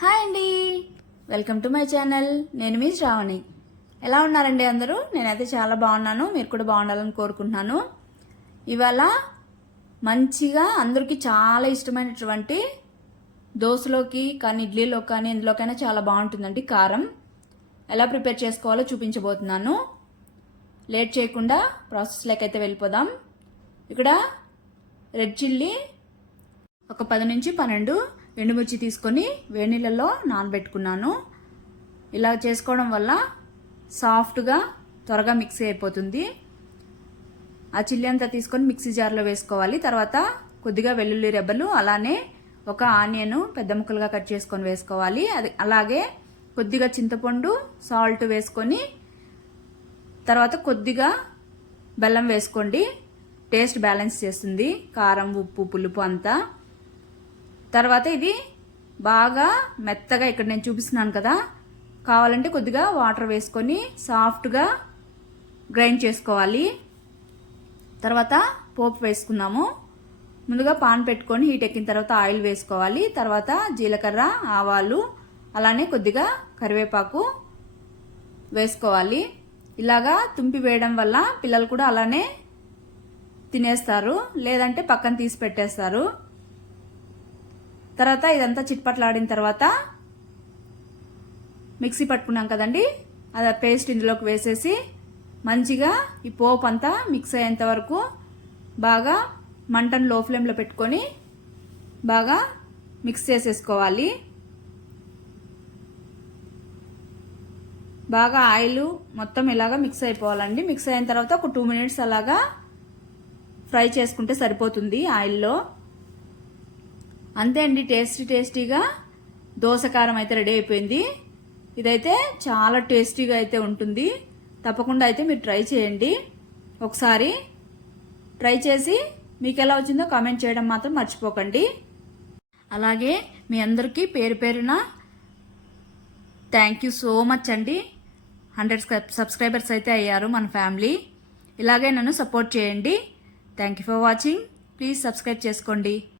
Hi అండి. Welcome to my channel. నేను మీ శ్రావణి. ఎలా ఉన్నారండి అందరూ? నేనైతే చాలా బాగున్నాను. మీరు కూడా బాగుండాలని కోరుకుంటున్నాను. ఇవాళ మంచిగా అందరికీ చాలా ఇష్టమైనటువంటి దోశలోకి కానీ ఇడ్లీలో కానీ ఎందులోకైనా చాలా బాగుంటుందండి కారం. ఎలా ప్రిపేర్ చేసుకోవాలో చూపించబోతున్నాను. లేట్ చేయకుండా ప్రాసెస్లోకి అయితే వెళ్ళిపోదాం. ఇక్కడ రెడ్ చిల్లీ ఒక పది నుంచి పన్నెండు ఎండుమిర్చి తీసుకొని వేడి నానబెట్టుకున్నాను. ఇలా చేసుకోవడం వల్ల సాఫ్ట్గా త్వరగా మిక్సీ అయిపోతుంది. ఆ చిల్లీ అంతా తీసుకొని మిక్సీ జార్లో వేసుకోవాలి. తర్వాత కొద్దిగా వెల్లుల్లి రెబ్బలు అలానే ఒక ఆనియన్ పెద్ద ముక్కలుగా కట్ చేసుకొని వేసుకోవాలి. అది అలాగే కొద్దిగా చింతపండు సాల్ట్ వేసుకొని తర్వాత కొద్దిగా బెల్లం వేసుకోండి. టేస్ట్ బ్యాలెన్స్ చేస్తుంది. కారం ఉప్పు పులుపు అంతా. తర్వాత ఇది బాగా మెత్తగా ఇక్కడ నేను చూపిస్తున్నాను కదా కావాలంటే కొద్దిగా వాటర్ వేసుకొని సాఫ్ట్గా గ్రైండ్ చేసుకోవాలి. తర్వాత పోపు వేసుకుందాము. ముందుగా పాన్ పెట్టుకొని హీట్ ఎక్కిన తర్వాత ఆయిల్ వేసుకోవాలి. తర్వాత జీలకర్ర ఆవాలు అలానే కొద్దిగా కరివేపాకు వేసుకోవాలి. ఇలాగా తుంపి వేయడం వల్ల పిల్లలు కూడా అలానే తినేస్తారు. లేదంటే పక్కన తీసి పెట్టేస్తారు. తర్వాత ఇదంతా చిట్పట్లాడిన తర్వాత మిక్సీ పట్టుకున్నాం కదండి. అది పేస్ట్ ఇందులోకి వేసేసి మంచిగా ఈ పోపు అంతా మిక్స్ అయ్యేంత వరకు బాగా మంటను లో ఫ్లేమ్లో పెట్టుకొని బాగా మిక్స్ చేసేసుకోవాలి. బాగా ఆయిల్ మొత్తం ఇలాగ మిక్స్ అయిపోవాలండి. మిక్స్ అయిన తర్వాత ఒక టూ మినిట్స్ అలాగా ఫ్రై చేసుకుంటే సరిపోతుంది ఆయిల్లో. అంతే అండి టేస్టీ టేస్టీగా దోసకారం అయితే రెడీ అయిపోయింది. ఇదైతే చాలా టేస్టీగా అయితే ఉంటుంది. తప్పకుండా అయితే మీరు ట్రై చేయండి. ఒకసారి ట్రై చేసి మీకు ఎలా వచ్చిందో కామెంట్ చేయడం మాత్రం మర్చిపోకండి. అలాగే మీ అందరికీ పేరు పేరున థ్యాంక్ యూ సో మచ్ అండి. హండ్రెడ్ సబ్స్క్రైబర్స్ అయితే అయ్యారు మన ఫ్యామిలీ. ఇలాగే నన్ను సపోర్ట్ చేయండి. Thank you for watching. Please subscribe చేసుకోండి.